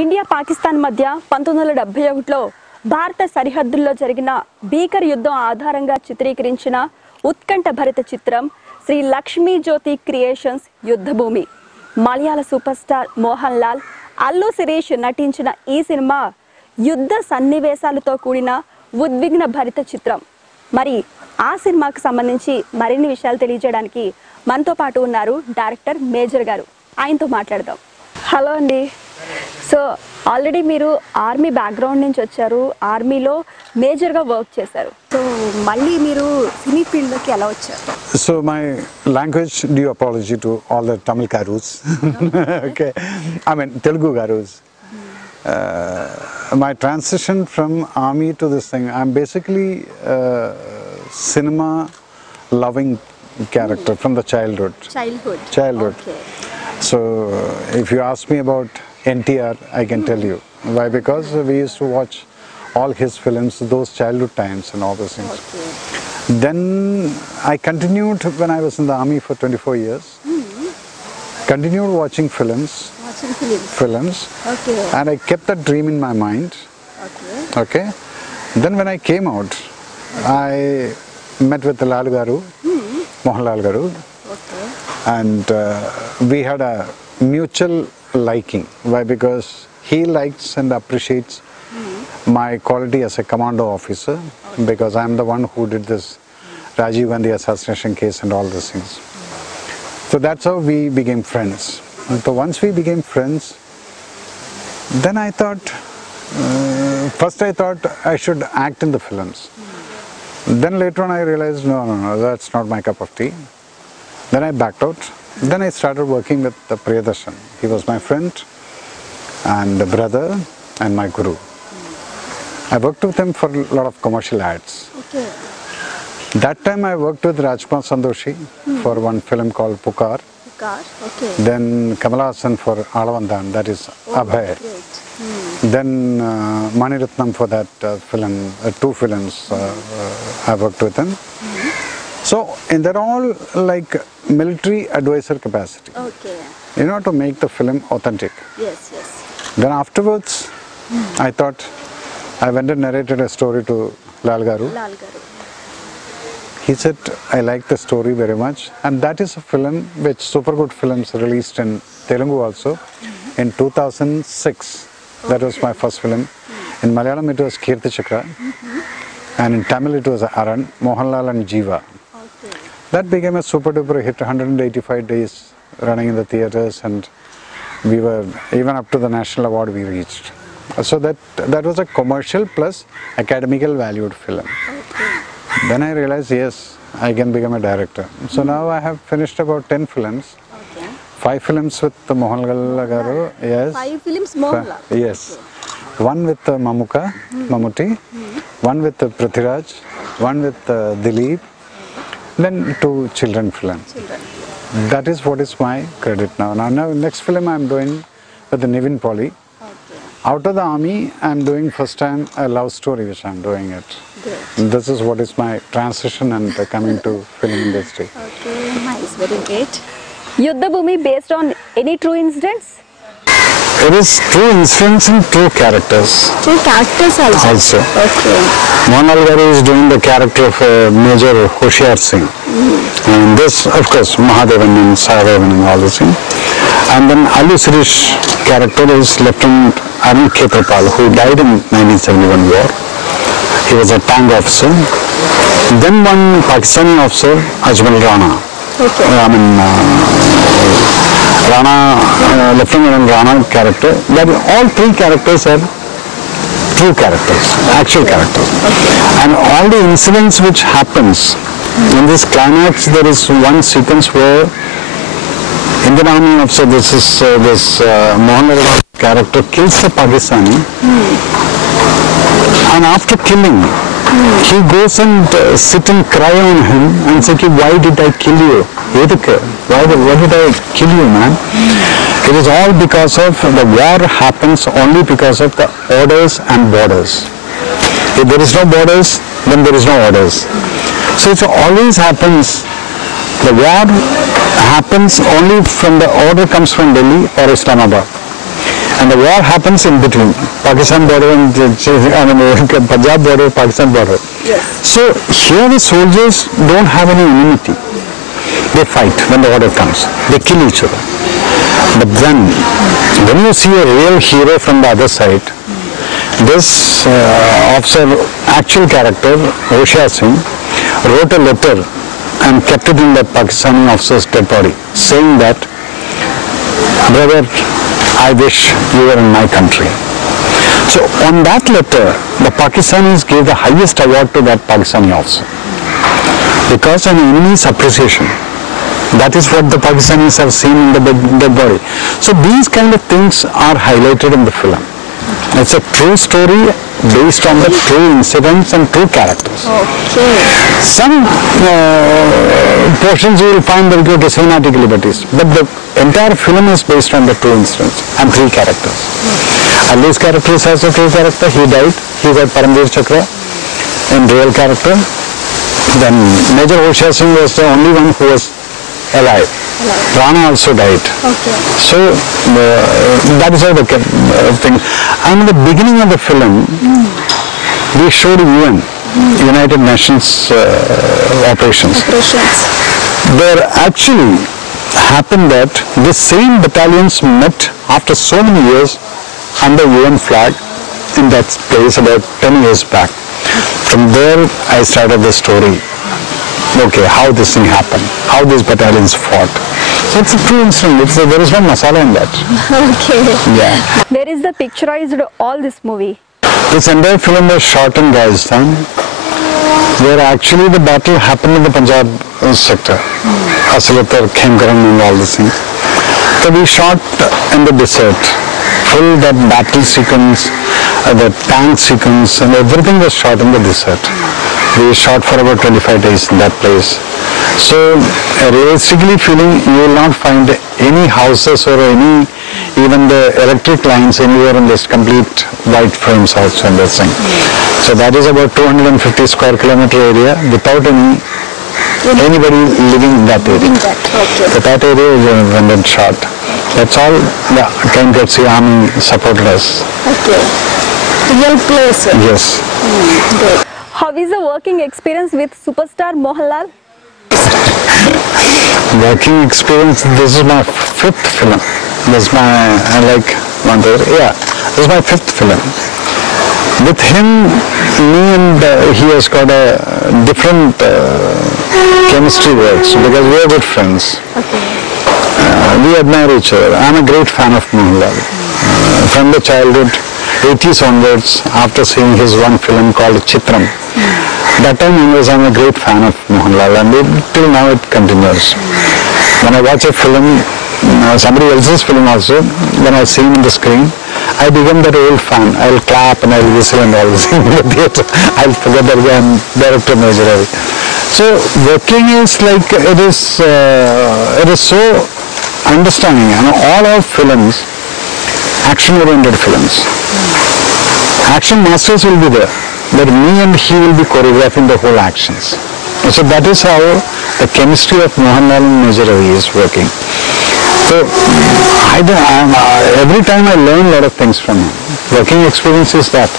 India Pakistan మధ్య 1971లో భారత సరిహద్దుల్లో జరిగిన భీకర యుద్ధం ఆధారంగా చిత్రీకరించిన ఉత్కంఠ భరిత చిత్రం శ్రీ లక్ష్మీ జ్యోతి క్రియేషన్స్ యుద్ధ భూమి. మలయాళ సూపర్ స్టార్ మోహన్ లాల్, అల్లు శిరీష్ నటించిన ఈ సినిమా యుద్ధ సన్నివేశాలతో కూడిన ఉద్విగ్న భరిత చిత్రం. మరి ఆ సినిమాకు సంబంధించి మరిన్ని విషయాలు తెలియజేయడానికి మనతో పాటు ఉన్నారు డైరెక్టర్ మేజర్ గారు. ఆయనతో మాట్లాడదాం. హలో అండి. సో ఆల్రెడీ మీరు ఆర్మీ బ్యాక్గ్రౌండ్ నుంచి వచ్చారు, ఆర్మీలో మేజర్గా వర్క్ చేశారు. సో మళ్ళీ మీరు సినీ ఫీల్డ్లోకి ఎలా వచ్చారు? So my language due apology to all the Tamil Garus. Okay, I mean Telugu Garus. My transition from army to this thing, I'm basically cinema loving character from the childhood. Okay. So if you ask me about NTR, I can tell you why, because we used to watch all his films, those childhood times and all those things. Okay. Then I continued when I was in the army for 24 years. Continued watching films. Okay. And I kept that dream in my mind. Okay. Then when I came out, I met with Lal Garu, Mohan Lal Garu. Okay. And we had a mutual liking. Why? Because he likes and appreciates my quality as a commando officer, because I am the one who did this Rajiv Gandhi assassination case and all those things. So that's how we became friends. So once we became friends, then I thought, first I thought I should act in the films. Then later on I realized, no, that's not my cup of tea. Then I backed out. Then I started working with Priyadarshan. He was my friend and brother and my guru. I worked with him for a lot of commercial ads. Okay. That time I worked with Rajkumar Sandoshi for one film called Pukar. Okay. Then Kamal Haasan for Alavandan, that is Abhay. Then Mani Ratnam for that film, two films I worked with him. So, and they're all like military advisor capacity. Okay. You know, to make the film authentic. Yes. Then afterwards, I thought, I went and narrated a story to Lal Garu. He said, I like the story very much. And that is a film which Super Good Films released in Telugu also in 2006. That was my first film. In Malayalam it was Kirti Chakra. And in Tamil it was Aran, Mohanlal and Jeeva. That became a super duper hit, 185 days running in the theatres, and we were even up to the national award we reached. So that was a commercial plus academical valued film. Okay. Then I realized, yes, I can become a director. So now I have finished about 10 films. Okay. 5 films with Mohanlal Garu. Yes. 5 films Mohanlal. Yes. One with Mammootty, one with Prithviraj, one with Dileep. Then 2 children films. That is what is my credit now. Now next film I am doing with the Nivin Polly. Okay. Out of the army I am doing first time a love story which I am doing it. Great. This is what is my transition and coming to film industry. Okay, nice, very great. Yuddha Bhoomi based on any true incidents? It is true incidents and true characters. True characters also. Okay. Mohanlal Garu is doing the character of Major Hoshiar Singh. And this, of course, Mahadevan and Sahadevan and all this thing. And then Allu Shirish character is Lieutenant Arun Khetrapal, who died in 1971 war. He was a tank officer. Then one Pakistani officer, Ajmal Rana. Okay. Rana, Lieutenant Rana character. That all 3 characters are true characters, actual characters. Okay. And all the incidents which happens in this climax, there is one sequence where Indian Army officer, this Mohanlal character kills the Pakistani, and after killing, he goes and sit and cry on him and say, why did I kill you? Why did I kill you, man? It is all because of the war happens only because of the orders and borders. If there is no borders, then there is no orders. So it always happens, the war happens only from the order comes from Delhi or Islamabad. And the war happens in between Pakistan border and Punjab border, Pakistan border. Yes. So here the soldiers don't have any enmity. They fight when the order comes. They kill each other. But then, when you see a real hero from the other side, this officer, actual character, Hoshiyar Singh, wrote a letter and kept it in that Pakistani officer's dead body, saying that, brother, I wish you were in my country. So on that letter, the Pakistanis gave the highest award to that Pakistani officer. Because an enemy's appreciation. That is what the Pakistanis have seen in the dead body. So these kind of things are highlighted in the film. It's a true story based on the true incidents and true characters. Okay. Some portions you will find will go to cinematic liberties, but the entire film is based on the true incidents and three characters. Allu's character is also a true character. He died. He got Paramveer Chakra in real character. Then Major Hoshiyar Singh was the only one who was alive. Rana also died. Okay. So that is how the thing. And in the beginning of the film, we showed UN, United Nations operations. There actually happened that the same battalions met after so many years under UN flag in that place about 10 years back. From there I started the story. Okay, how this thing happened, how these battalions fought. So it's a true incident. There is no masala in that. Okay. Yeah. Where is the picturized all this movie? This entire film was shot in Rajasthan, where actually the battle happened in the Punjab sector. Asalatar, Khemkaran and all these things. So we shot in the desert. Full that battle sequence, the tank sequence and everything was shot in the desert. We shot for about 25 days in that place. So realistically feeling, you will not find any houses or any, even the electric lines anywhere in this complete white frames also in this thing. So that is about 250 square kilometer area without anybody living in that area. Okay. So that area is when it shot. That's all the KMKC Army supported us. Okay. Real place. Yes. Good. How is the working experience with superstar Mohanlal? Working experience, this is my fifth film. This is my, this is my fifth film. With him, he has got a different chemistry works because we are good friends. Okay. We admire each other. I am a great fan of Mohanlal. From the childhood, 80s onwards, after seeing his one film called Chitram, that time onwards I am a great fan of Mohanlal and till now it continues. When I watch a film, somebody else's film also, when I see him in the screen, I become that old fan. I will clap and I will whistle and all this in the theatre. I will forget that I am director Major Ravi. So working is like, it is so understanding, and all our films, action-oriented films. Action masters will be there, but me and he will be choreographing the whole actions. So that is how the chemistry of Mohanlal and Major Ravi is working. So every time I learn a lot of things from him. Working experience is that.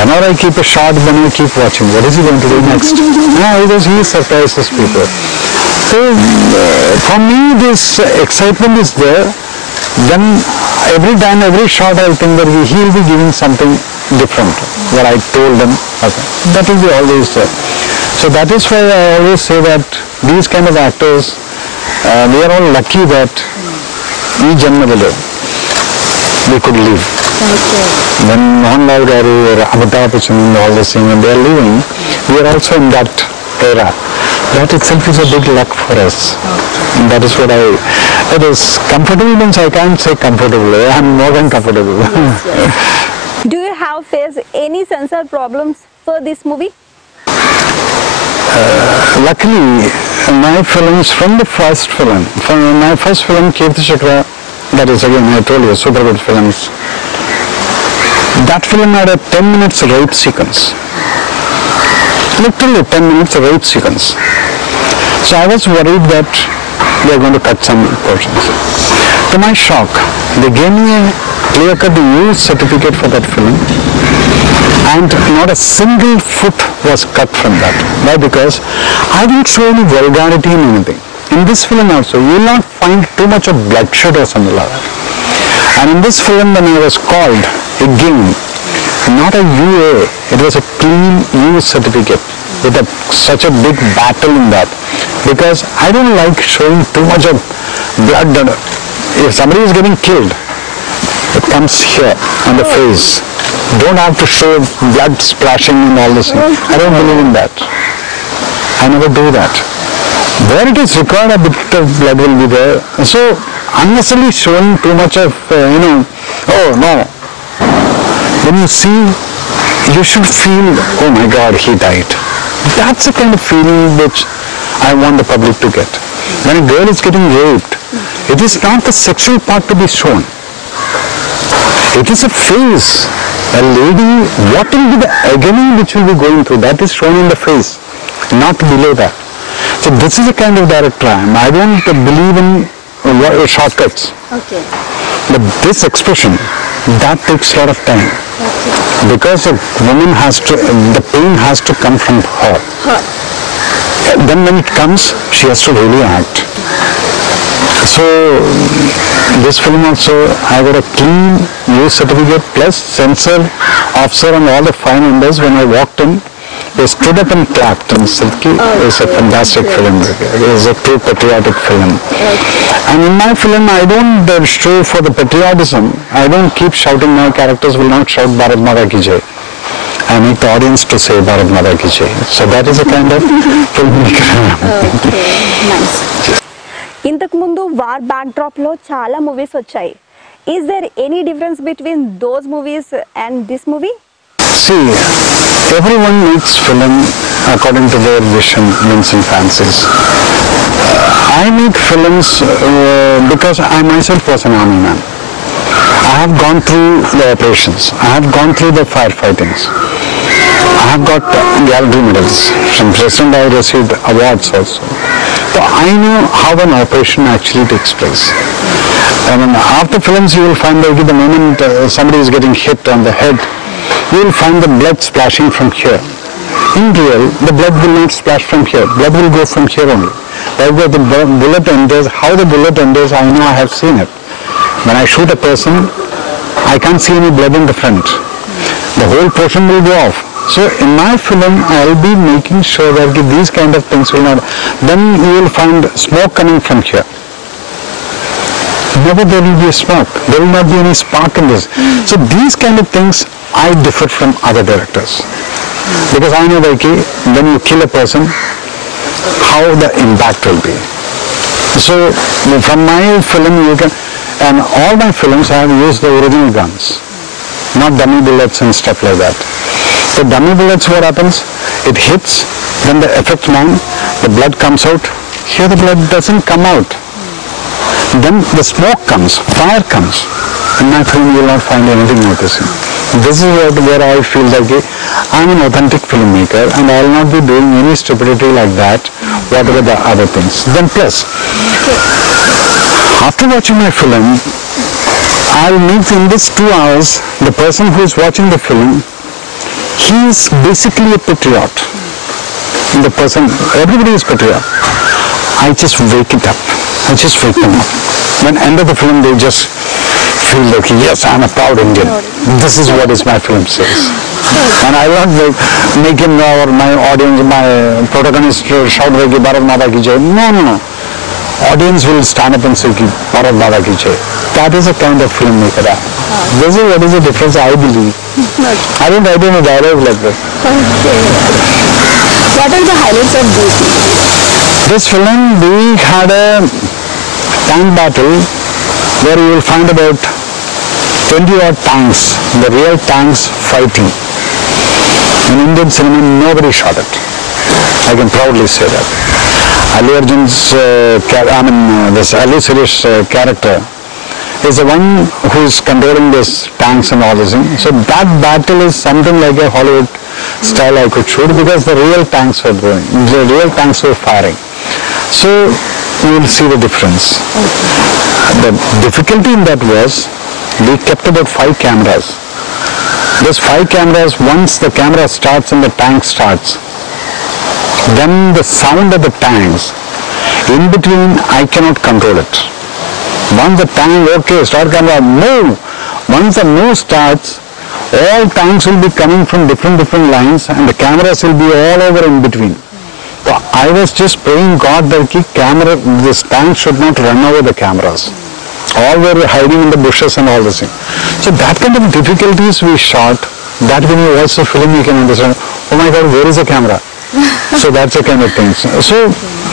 Whenever I keep a shot, then I keep watching. What is he going to do next? Because he surprises people. So for me, this excitement is there. Then every time, every shot, I think that he will be giving something different. What I told him, okay. That will be always there. So that is why I always say that these kind of actors, we are all lucky that we could live. Okay. When Mohanlal Garu or Amitabh Bachchan and all this thing, when they are living, we are also in that era. That itself is a big luck for us. Okay. And that is what it is comfortable means I can't say comfortable. I am more than comfortable. Yes, yes. Do you have faced any censor problems for this movie? Luckily, my films from the first film, Kirti Chakra, that is again I told you, super good films. That film had a 10 minutes rape sequence. Literally 10 minutes rape sequence. So I was worried that they are going to cut some portions. To my shock, they gave me a clear-cut use certificate for that film, and not a single foot was cut from that. Why? Because I didn't show any vulgarity in anything. In this film also, you will not find too much of bloodshed or something like that. And in this film, when I was called again, not a UA, it was a clean use certificate with such a big battle in that. Because I don't like showing too much of blood. If somebody is getting killed, it comes here on the face. Don't have to show blood splashing and all this. I don't believe in that. I never do that. Where it is required, a bit of blood will be there. So unnecessarily showing too much of, oh no. When you see, you should feel, oh my God, he died. That's the kind of feeling which I want the public to get. When a girl is getting raped, it is not the sexual part to be shown. It is a face. A lady, what will be the agony which will be going through, that is shown in the face, not below that. So this is the kind of director I am. I don't believe in shortcuts. Okay. But this expression, that takes a lot of time. Okay. Because a woman has to, the pain has to come from her. Then when it comes, she has to really act. So this film also, I got a clean use certificate plus censor officer and all the 5 members. When I walked in, they stood up and clapped and said, it's a fantastic film. It is a true patriotic film. And in my film, I don't show for the patriotism. I don't keep shouting. My characters will not shout Bharat Mata Ki Jai. I make the audience to say Bharat Mata Ki Jai. So that is a kind of filmmaker. Okay, nice. ఇంతకు ముందు war back drop లో చాలా movies వచ్చాయి. Is there any difference between those movies and this movie? See, everyone makes film according to their vision, whims and fancies. I make films because I myself was an army man. I have gone through the operations. I have gone through the firefightings. I have got gallery medals. From President I received awards also. So I know how an operation actually takes place. And after films you will find that the moment somebody is getting hit on the head, you will find the blood splashing from here. In real, the blood will not splash from here. Blood will go from here only. Where the bullet enters, how the bullet enters, I know, I have seen it. When I shoot a person, I can't see any blood in the front. The whole portion will go off. So in my film, I will be making sure that these kind of things will not. Then you will find smoke coming from here. Never there will be a smoke. There will not be any spark in this. So these kind of things, I differ from other directors. Because I know that when you kill a person, how the impact will be. So from my film, you can, and all my films I have used the original guns, not dummy bullets and stuff like that. The dummy bullets, what happens? It hits, then the effect man, the blood comes out. Here the blood doesn't come out. Then the smoke comes, fire comes. In my film you will not find anything like this. This is where I feel that I am an authentic filmmaker and I will not be doing any stupidity like that, whatever the other things. Then plus, after watching my film, I will make in this 2 hours, the person who is watching the film, he is basically a patriot. The person, everybody is patriot. I just wake it up. I just wake them up. When end of the film, they just feel like, yes, I am a proud Indian. This is what is my film says. And I will not make him or my audience, my protagonist shout like Bharat Mata Ki Jai. No. Audience will stand up and say Bharat Mata Ki Jai. That is a kind of filmmaker. This is what is the difference I believe. I don't write any dialogue like this. What are the highlights of this? This film, we had a tank battle where you will find about 20 odd tanks, the real tanks fighting. In Indian cinema, nobody shot it. I can proudly say that. Allu Arjun's, this Allu Sirish character is the one who is controlling this tanks and all this thing. So that battle is something like a Hollywood style I could shoot because the real tanks were going, the real tanks were firing. So you will see the difference. The difficulty in that was we kept about 5 cameras. Those 5 cameras, once the camera starts and the tank starts, then the sound of the tanks, in between, I cannot control it. Once the tank, okay, start camera, move. Once the move starts, all tanks will be coming from different lines and the cameras will be all over in between. So I was just praying God that this tank should not run over the cameras. All were hiding in the bushes and all this thing. So that kind of difficulties we shot, that when you watch the film you can understand, oh my God, where is the camera? So that's the kind of things. So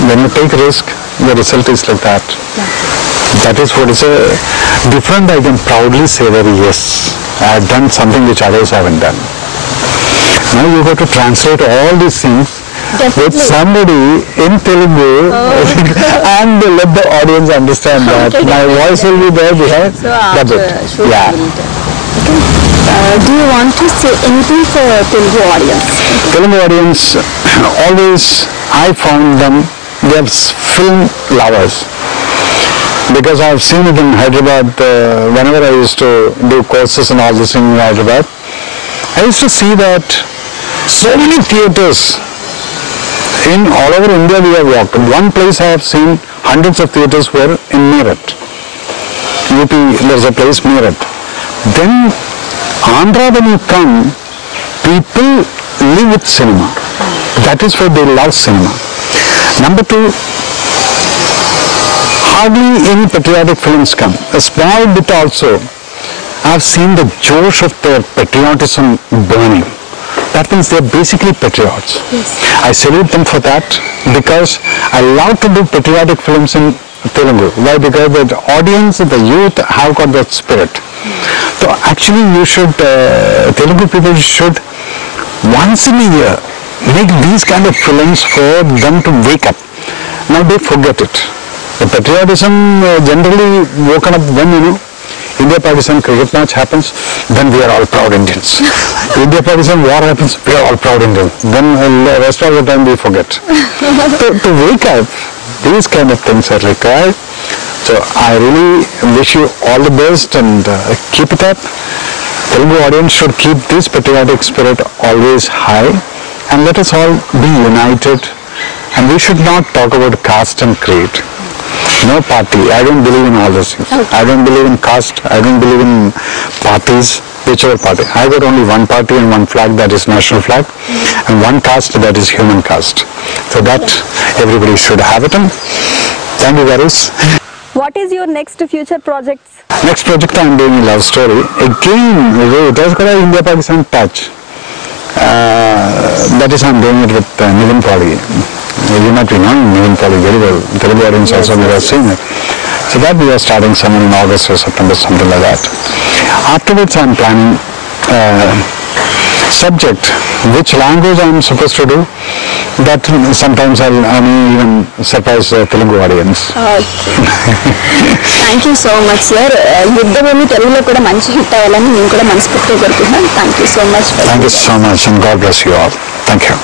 when you take risk, the result is like that. That is what is different. I can proudly say that yes, I have done something which others haven't done. Now you have to translate all these things with somebody in Telugu and let the audience understand that. My voice will be there behind. So that's it. Yeah. Do you want to say anything for Telugu audience? Telugu audience, always I found them, they are film lovers. Because I have seen it in Hyderabad, whenever I used to do courses and all this in Hyderabad, I used to see that so many theatres in all over India we have walked. One place I have seen hundreds of theatres were in Meerut. UP, there is a place Meerut. Then Andhra, when you come, people live with cinema. That is why they love cinema. Number 2, hardly any patriotic films come. A small bit also, I have seen the josh of their patriotism burning. That means they are basically patriots. Yes. I salute them for that because I love to do patriotic films in Telugu. Why? Because the audience, the youth have got that spirit. So actually you should, Telugu people should once in a year make these kind of films for them to wake up. Now they forget it. The patriotism generally woken up when, India-Pakistan cricket match happens, then we are all proud Indians. India-Pakistan war happens, we are all proud Indians. Then the rest of the time we forget. To wake up, these kind of things are required. So I really wish you all the best and keep it up. Telugu audience should keep this patriotic spirit always high and let us all be united. And we should not talk about caste and creed. No party. I don't believe in all those things. Okay. I don't believe in caste. I don't believe in parties, whichever party. I got only one party and one flag, that is national flag, and one caste, that is human caste. So that everybody should have it. And thank you, Varus. What is your next future projects? Next project I am doing a love story. Again, it has got an India-Pakistan touch. That is I am doing it with Nivin Pali. You might be knowing Nivin Pali very well. Telugu audience also may have seen it. So that we are starting somewhere in August or September, something like that. Afterwards I am planning subject, which language I am supposed to do. That sometimes I may even surprise the Telugu audience. Thank you so much sir. యుద్ధ భూమి తెలుగులో కూడా మంచి hit అవ్వాలని నేను కూడా మనస్ఫూర్తిగా కోరుకుంటున్నాను. Thank you so much. Thank you so much and God bless you all. Thank you.